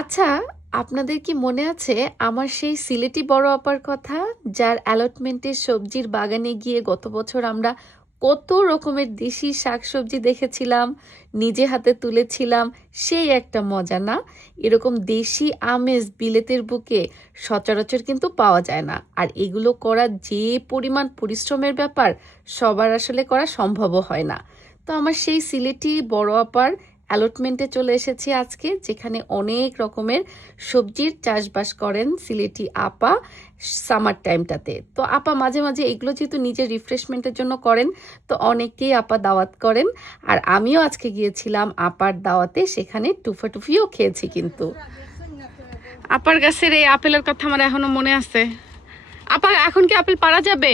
আচ্ছা, আপনাদের কি মনে আছে আমার সেই সিলেটি বড় আপার কথা, যার অ্যালটমেন্টের সবজির বাগানে গিয়ে গত বছর আমরা কত রকমের দেশি শাকসবজি দেখেছিলাম, নিজে হাতে তুলেছিলাম। সেই একটা মজা না? এরকম দেশি আমেজ বিলেতের বুকে সচরাচর কিন্তু পাওয়া যায় না। আর এগুলো করা যে পরিমাণ পরিশ্রমের ব্যাপার, সবার আসলে করা সম্ভবও হয় না। তো আমার সেই সিলেটি বড় আপার অ্যালটমেন্টে চলে এসেছি আজকে, যেখানে অনেক রকমের সবজির চাষবাস করেন সিলেটি আপা সামার টাইমটাতে। তো আপা মাঝে মাঝে এগুলো যেহেতু নিজের রিফ্রেশমেন্টের জন্য করেন, তো অনেককেই আপা দাওয়াত করেন। আর আমিও আজকে গিয়েছিলাম আপার দাওয়াতে, সেখানে টুফাটুফিও খেয়েছি। কিন্তু আপার গাছের এই আপেলের কথা আমার এখনো মনে আছে। আপা এখন কি আপেল পারা যাবে?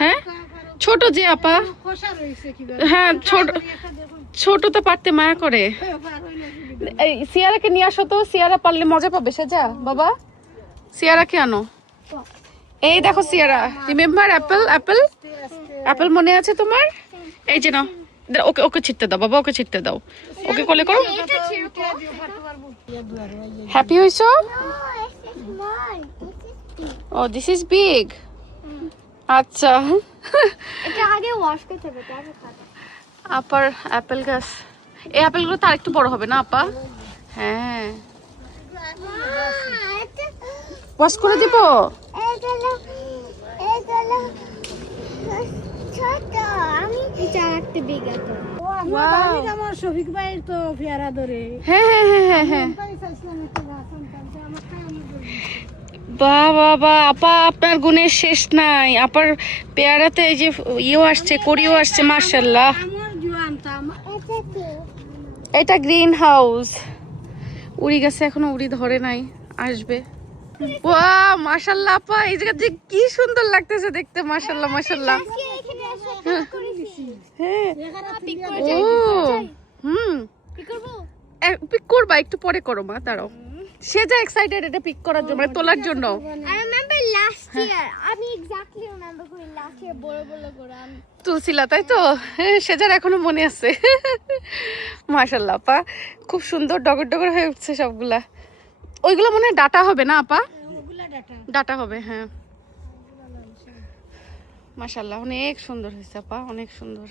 হ্যাঁ, ছোট যে আপা। হ্যাঁ, ছোট ছোট তো পারতে মায়া করে। এই সিয়ারাকে নিয়ে আসো তো, সিয়ারা পারলে মজা পাবে। সেজা বাবা, সিয়ারাকে আনো। এই দেখো সিয়ারা, রিমেম্বার অ্যাপেল অ্যাপেল অ্যাপেল মনে আছে তোমার? এই যে নাও, ওকে ওকে ছিটতে দাও বাবা, ওকে ছিটতে দাও, ওকে কোলে করো। হ্যাপি হইছো? Oh this is big. আচ্ছা, এটা আগে ওয়াশ করতে হবে তারপর খাবে। আপার অ্যাপেল গাছ, এই অ্যাপেলগুলো তো আরেকটু বড় হবে না আপা? হ্যাঁ, ওয়াশ করে দিব। আমার শফিক ভাইয়ের তো পেয়ারা ধরে। হ্যাঁ হ্যাঁ হ্যাঁ হ্যাঁ হ্যাঁ। বাবা আপা, আপনার গুণের শেষ নাই। আপার পেয়ারাতে এই যে ইয়েও আসছে, করিও আসছে, মার্শাল্লাহ। এটা গ্রিন হাউস। উড়ি গেছে, এখনো উড়ি ধরে নাই, আসবে। ওয়াও মাশাআল্লাহ আপা, এই জায়গাতে কি সুন্দর লাগতেছে দেখতে। মাশাআল্লাহ মাশাআল্লাহ। হ্যাঁ, ও হুম, পিক করবা, একটু পরে করো মা, দাঁড়াও। সে যা এক্সাইটেড এটা পিক করার জন্য, মানে তোলার জন্য। I remember last year. আমি exactly remember করি last year বড় বড় করে আমি তুলছিলা, তাই তো? সে যার এখনো মনে আছে। মাশাআল্লাহ আপা, খুব সুন্দর ডগর ডগর হয়ে উঠছে সবগুলা। ওইগুলো মনে হয় ডাটা হবে না আপা? ওগুলা ডাটা। ডাটা হবে, হ্যাঁ। মাশাআল্লাহ, অনেক সুন্দর হয়েছে আপা, অনেক সুন্দর।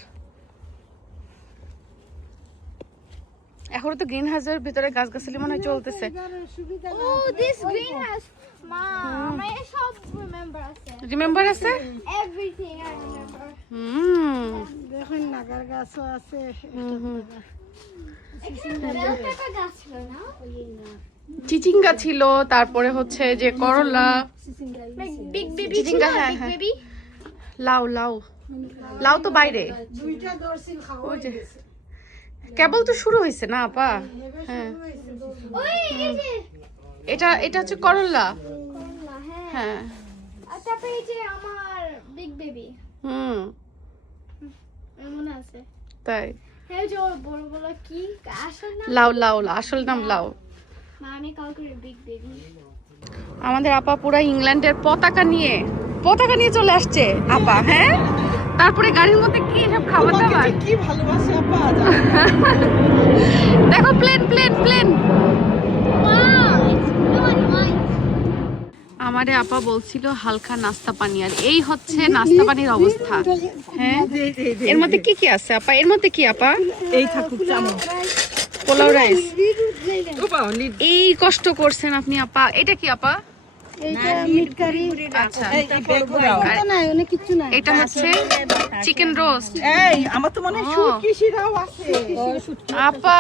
এখনো তো গ্রিন হাউসের ভিতরে গাছগাছালি মনে হয় চলতেছে। Oh, this greenhouse. মা, আমার সব remember আছে। রিমেম্বার আছে? Everything I remember. দেখেন নাগার গাছও আছে। বেলটা গাছ ছিল না? চিচিঙ্গা ছিল, তারপরে হচ্ছে যে করলা, Big baby ছিল, চিচিঙ্গা, হ্যাঁ, big হ্যাঁ। baby. লাউ লাউ লাউ তো বাইরে। দুইটা দর্শিল খাওয়া ওই যে কেবল তো শুরু হয়েছে না আপা? হ্যাঁ, ওই এই যে এটা এটা হচ্ছে করলা। করলা, হ্যাঁ। হ্যাঁ, আর তারপরে এই যে আমার big baby. মনে আছে? তাই হ্যাঁ, যে ওর বড় বড় কি আসল না? লাউ লাউ আসল নাম লাউ। মা, আমি কাল করে big baby. আমাদের আপা পুরা ইংল্যান্ডের পতাকা নিয়ে চলে আসছে আপা। হ্যাঁ, তারপরে গাড়ির মধ্যে কি সব খাবার দাবার। কি ভালোবাসে আপা। দেখো plane plane plane. Wow, it's blue and white. আমারে আপা বলছিল হালকা নাস্তা পানি, আর এই হচ্ছে নাস্তা পানির অবস্থা। হ্যাঁ, এর মধ্যে কি কি আছে আপা? এর মধ্যে কি আপা? এই থাকুক চামচ। পোলাও রাইস। ওপা লিড। এই কষ্ট করছেন আপনি আপা। এটা কি আপা? এইটা মিট কারি। আচ্ছা, এই বেকো দাও। আর না, অনেক কিছু নাই। এটা হচ্ছে চিকেন রোস্ট। এই আমার তো মনে হয় শুটকি শিরাও আছে। আপা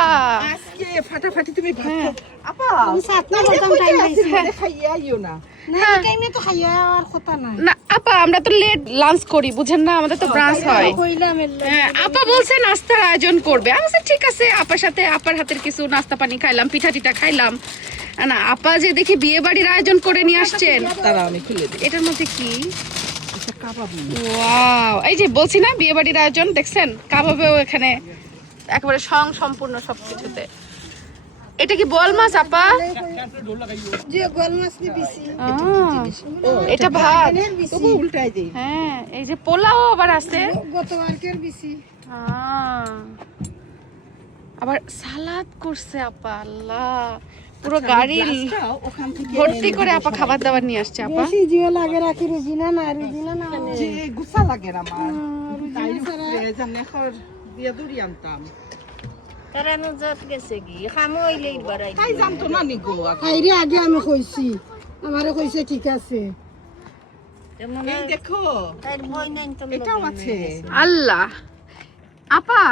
আজকে ফাটাফাটি তুমি ভাত খাও। আপা সাত না বলতাম টাইম পাইছি। খাইয়া আইও না। না, টাইমে তো খাইয়া আর কথা নাই। না আপা, আমরা তো লেট লাঞ্চ করি, বুঝেন না, আমাদের তো ব্রাঞ্চ হয়। কইলাম হ্যাঁ, আপা বলছে নাস্তার আয়োজন করবে। আমি বলছি ঠিক আছে, আপার সাথে আপার হাতের কিছু নাস্তা পানি খাইলাম, পিঠা টিঠা খাইলাম। না আপা যে দেখি বিয়ে বাড়ির আয়োজন করে নিয়ে আসছেন। তারা আমি খুলে দিই। এটার মধ্যে কি? আচ্ছা কাবাব। ওয়াও, এই যে বলছি না বিয়ে বাড়ির আয়োজন, দেখছেন কাবাবেও এখানে একেবারে সম্পূর্ণ সবকিছুতে। এটা কি বোয়াল মাছ আপা? যে গোল মাছ দিয়ে বিসি। এটা ভাত। তবু উল্টাই দেই। হ্যাঁ, এই যে পোলাও আবার আছে। গত ওয়ার্কের বিসি। আবার সালাদ করছে আপা। আল্লাহ, পুরো গাড়ি ওখান থেকে ভর্তি করে আপা খাবার দাবার নিয়ে আসছে আপা। বেশি জিও লাগে রাখি রুজিনা না যে গুছা লাগে আমার তাই জানে খর দিয়া দূরি আনতাম তারানো যত গেছে কি খামো হইলেই বাড়াই তাই জানতো না নিগো খাইরে আগে আমি কইছি আমারে কইছে ঠিক আছে তেমন এই দেখো তার বই নাই তো এটাও আছে আল্লাহ আপা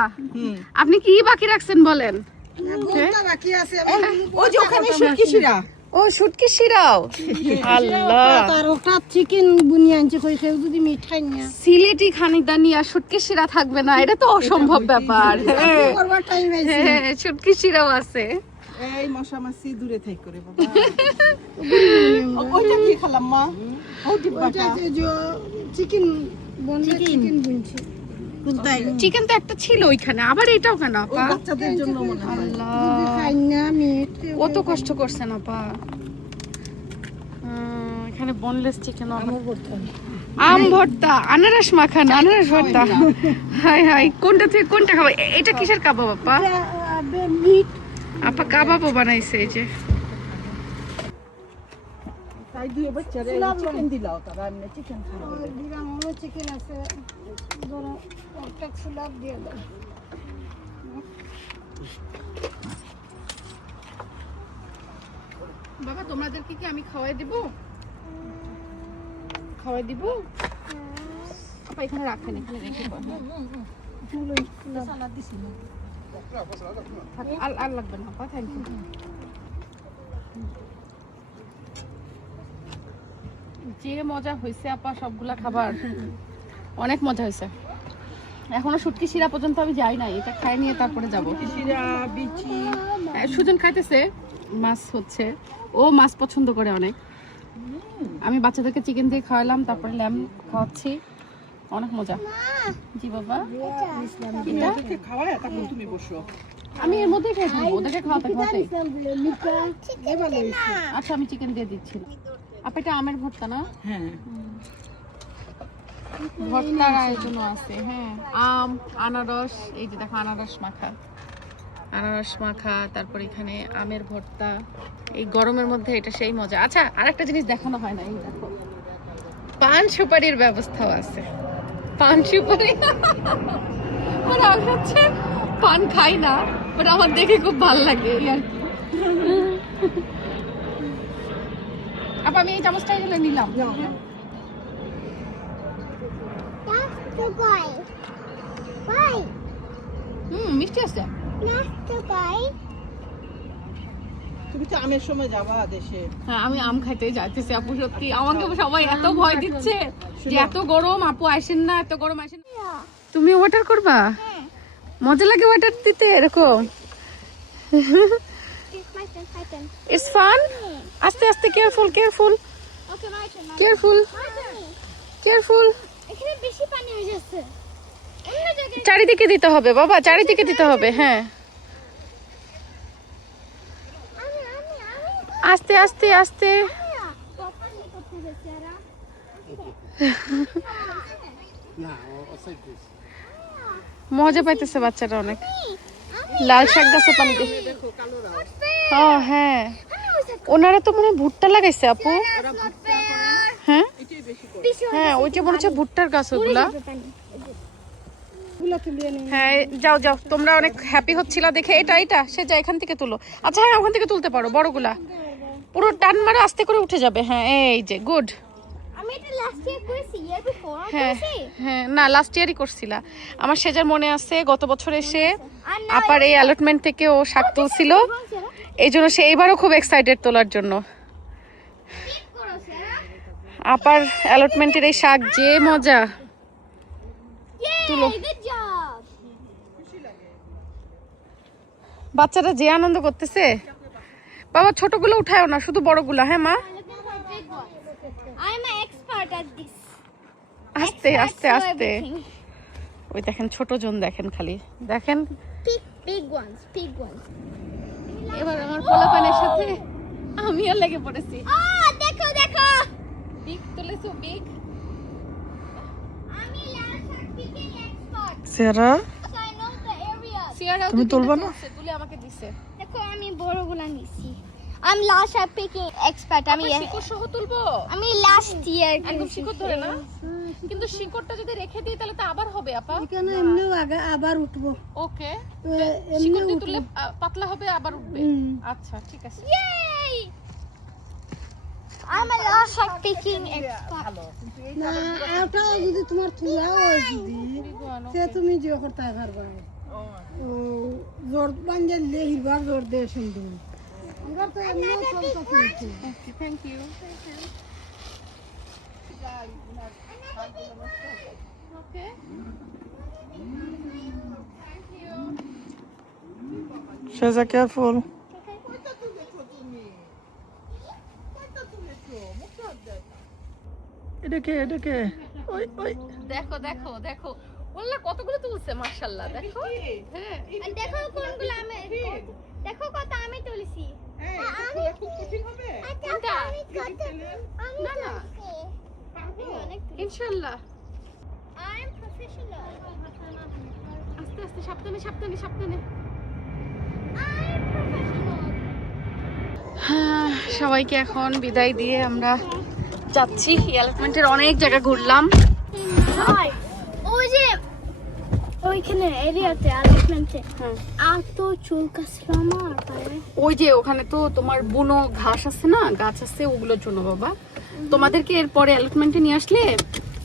আপনি কি বাকি রাখছেন বলেন? কোনটা বাকি আছে ওই যে ওখানে শুটকি শিরা ও শুটকি শিরাও আল্লাহ তার ওটা চিকেন বুনি আনছে কই কেউ যদি মিট খাই না সিলেটি খানিকদানি আর শুটকি শিরা থাকবে না, এটা তো অসম্ভব ব্যাপার। হ্যাঁ, করবার টাইম আইছে হ্যাঁ, শুটকি শিরাও আছে। এই মশা মাছি দূরে থাই করে বাবা ওইটা কি খেলাম মা ও ডিব্বাটা চিকেন বনলে চিকেন বুনছি কোনটাই চিকেন তো একটা ছিল ওইখানে, আবার এটাও কেন ও আপা? বাচ্চাদের জন্য মনে হয় আল্লাহ, যদি খাই না মিট কত কষ্ট করছেন আপা। এখানে বোনলেস চিকেন, আম ভর্তা, আনারস মাখান, আনারস ভর্তা। হাই হাই, কোনটা থেকে কোনটা খাবো? এটা কিসের কাবাব আপা? মিট আপা কাবাবও বানাইছে এই যে। তাই দুই বাচ্চারে চিকেন দিলাও তারা এমনি চিকেন খাবে দিলাম আমার চিকেন আছে ধরো একটা ফুলাপ দিয়ে দাও বাবা তোমাদেরকে কি আমি খাওয়াই দিব? খাওয়াই দিব? আপা এখানে রাখেন, এখানে রেখে দাও। আর লাগবে না আপা, থ্যাংক ইউ। যে মজা হয়েছে আপা সবগুলা খাবার, অনেক মজা হয়েছে। এখনো শুটকি শিরা পর্যন্ত আমি যাই নাই, এটা খাই নিয়ে তারপরে যাবো। শিরা বিচি সুজন খাইতেছে, মাছ হচ্ছে, ও মাছ পছন্দ করে অনেক। আমি বাচ্চাদেরকে চিকেন দিয়ে খাওয়ালাম, তারপরে ল্যাম্ব খাওয়াচ্ছি, অনেক মজা। জি বাবা, এটা খাওয়ায় তারপর তুমি বসো আমি এর মধ্যেই খেয়ে দেবো, ওদেরকে খাওয়াতে খাওয়াতে। এবার লইছি আচ্ছা আমি চিকেন দিয়ে দিচ্ছি। আপা এটা আমের ভর্তা না? হ্যাঁ ভর্তার আয়োজনও আছে। হ্যাঁ, আম, আনারস, এই যে দেখো আনারস মাখা, আনারস মাখা, তারপর এখানে আমের ভর্তা। এই গরমের মধ্যে এটা সেই মজা। আচ্ছা আরেকটা জিনিস দেখানো হয় না, এই দেখো পান সুপারির ব্যবস্থাও আছে। পান সুপারি মানে আমি হচ্ছে পান খাই না, বাট আমার দেখে খুব ভালো লাগে এই আর কি। আপা আমি এই চামচটা এগুলো নিলাম। মিষ্টি আছে। তুমি তো আমের সময় যাবা দেশে হ্যাঁ আমি আম খাইতে যাইতেছি আপু, সত্যি আমাকে সবাই এত ভয় দিচ্ছে যে এত গরম, আপু আসেন না, এত গরম আসেন না। তুমি ওয়াটার করবা? মজা লাগে ওয়াটার দিতে এরকম? It's fun. আস্তে আস্তে, কেয়ারফুল কেয়ারফুল কেয়ারফুল কেয়ারফুল। এখানে বেশি পানি হয়ে যাচ্ছে, অন্য জায়গায় চারিদিকে দিতে হবে বাবা, চারিদিকে দিতে হবে। হ্যাঁ আস্তে আস্তে আস্তে। মজা পাইতেছে বাচ্চাটা অনেক। লাল শাক গাছে পানি দিয়ে। ও হ্যাঁ, ওনারা তো মনে হয় ভুট্টা লাগাইছে আপু। হ্যাঁ হ্যাঁ, ওই যে মনে হচ্ছে ভুট্টার গাছ ওগুলা। হ্যাঁ যাও যাও, তোমরা অনেক হ্যাপি হচ্ছিলা দেখে। এটা এটা সে যা, এখান থেকে তুলো। আচ্ছা হ্যাঁ, ওখান থেকে তুলতে পারো বড়গুলা, পুরো টান মারে আস্তে করে উঠে যাবে। হ্যাঁ এই যে গুড। আমি এটা লাস্ট ইয়ার করেছি, ইয়ার বিফোর হ্যাঁ করেছি। হ্যাঁ, না লাস্ট ইয়ারই করছিলা। আমার সেজার মনে আছে, গত বছর এসে আপার এই অ্যালটমেন্ট থেকে ও শাক তুলছিল, এই জন্য সে এবারও খুব এক্সাইটেড তোলার জন্য। আপার অ্যালটমেন্টের এই শাক যে মজা। তুলো। Good job. বাচ্চারা যে আনন্দ করতেছে। বাবা ছোটগুলো উঠায়ও না, শুধু বড়গুলা। হ্যাঁ মা, I am an expert at this. আস্তে আস্তে আস্তে। ওই দেখেন ছোট জন, দেখেন খালি দেখেন। Big ones, big ones. এবার আমার পোলাপানের সাথে আমিও লেগে পড়েছি। দেখো দেখো, বিগ তুলেছো, বিগ। আমি লাল শাক পিকিং এক্সপার্ট। সেরা So I know the area. সিয়ারা তুমি তুলবা না? তুলে আমাকে দিছে। দেখো আমি বড়গুলা নিছি। I'm last at picking expert. শিকড় সহ তুলবো I mean last year. একদম শিকড় ধরে না কিন্তু শিকড়টা যদি রেখে দিই তাহলে তো আবার হবে আপা এখানে এমনিও আবার উঠবো ওকে এমনি শিকড় দিয়ে তুললে পাতলা হবে আবার উঠবে আচ্ছা ঠিক আছে Yay! I'm a last at picking expert. না ওটাও যদি তোমার তুলা হয় যদি সে তুমি যে করতে পারবা ও জোর বাঞ্জালে হিবার জোর দিয়ে শুনতে আমরা তো এমনিও চলতেছি thank you okay Shaza, careful. এটাকে ওই দেখো দেখো দেখো ওল্লা কতগুলো তুলছে মাশাআল্লাহ দেখো হ্যাঁ আর দেখো কোনগুলো আমি দেখো কত আমি তুলছি আমি খুব কঠিন হবে কোনটা আমি কত না না অনেক ইনশাআল্লাহ I'm professional. আস্তে আস্তে সাবধানে সাবধানে সাবধানে I'm professional. হ্যাঁ সবাইকে এখন বিদায় দিয়ে আমরা যাচ্ছি অ্যালটমেন্টের অনেক জায়গা ঘুরলাম Hi. ওই যে ওইখানে এরিয়াতে অ্যালাইনমেন্টে আর তো চুল কাছিল আমার পায়ে ওই যে ওখানে তো তোমার বুনো ঘাস আছে না গাছ আছে ওগুলোর জন্য বাবা তোমাদেরকে এরপরে অ্যালটমেন্টে নিয়ে আসলে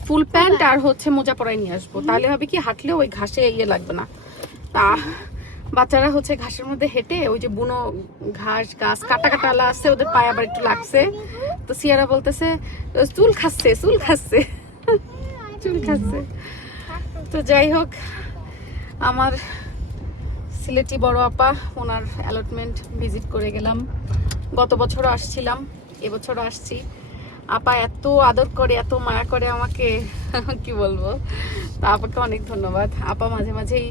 ফুল প্যান্ট আর হচ্ছে মোজা পরাই নিয়ে আসবো তাহলে হবে কি হাঁটলে ওই ঘাসে ইয়ে লাগবে না বাচ্চারা হচ্ছে ঘাসের মধ্যে হেঁটে ওই যে বুনো ঘাস গাছ কাটা কাটালা আছে ওদের পায়ে আবার একটু লাগছে তো সিয়ারা বলতেছে চুল খাচ্ছে চুল খাচ্ছে চুল খাচ্ছে তো যাই হোক আমার সিলেটি বড় আপা ওনার অ্যালটমেন্ট ভিজিট করে গেলাম গত বছরও আসছিলাম এবছরও আসছি আপা এত আদর করে এত মায়া করে আমাকে কি বলবো তা আপাকে অনেক ধন্যবাদ আপা মাঝে মাঝেই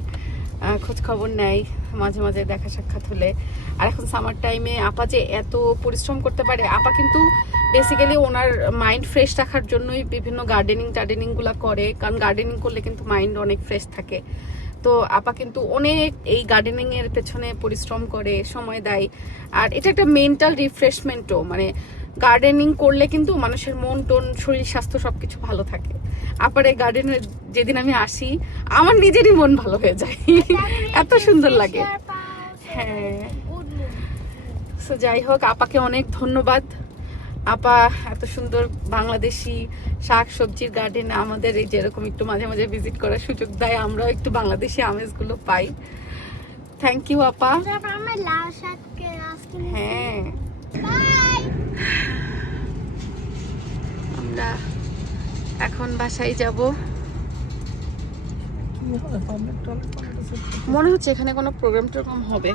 খোঁজ খবর নেয় মাঝে মাঝে দেখা সাক্ষাৎ হলে আর এখন সামার টাইমে আপা যে এত পরিশ্রম করতে পারে আপা কিন্তু বেসিক্যালি ওনার মাইন্ড ফ্রেশ রাখার জন্যই বিভিন্ন গার্ডেনিং গুলা করে কারণ গার্ডেনিং করলে কিন্তু মাইন্ড অনেক ফ্রেশ থাকে তো আপা কিন্তু অনেক এই গার্ডেনিং এর পেছনে পরিশ্রম করে সময় দেয় আর এটা একটা মেন্টাল রিফ্রেশমেন্টও মানে গার্ডেনিং করলে কিন্তু মানুষের মন টোন শরীর স্বাস্থ্য সবকিছু ভালো থাকে আপার এই গার্ডেনে যেদিন আমি আসি আমার নিজেরই মন ভালো হয়ে যায় এত সুন্দর লাগে হ্যাঁ তো যাই হোক আপাকে অনেক ধন্যবাদ আপা এত সুন্দর বাংলাদেশি শাক সবজির গার্ডেনে আমাদের এই যেরকম একটু মাঝে মাঝে ভিজিট করার সুযোগ দেয় আমরাও একটু বাংলাদেশি আমেজগুলো পাই থ্যাংক ইউ আপা আমার লাস্ট আজকে হ্যাঁ বাই আমরা এখন বাসায় যাব মনে হচ্ছে এখানে কোনো প্রোগ্রাম টোগ্রাম হবে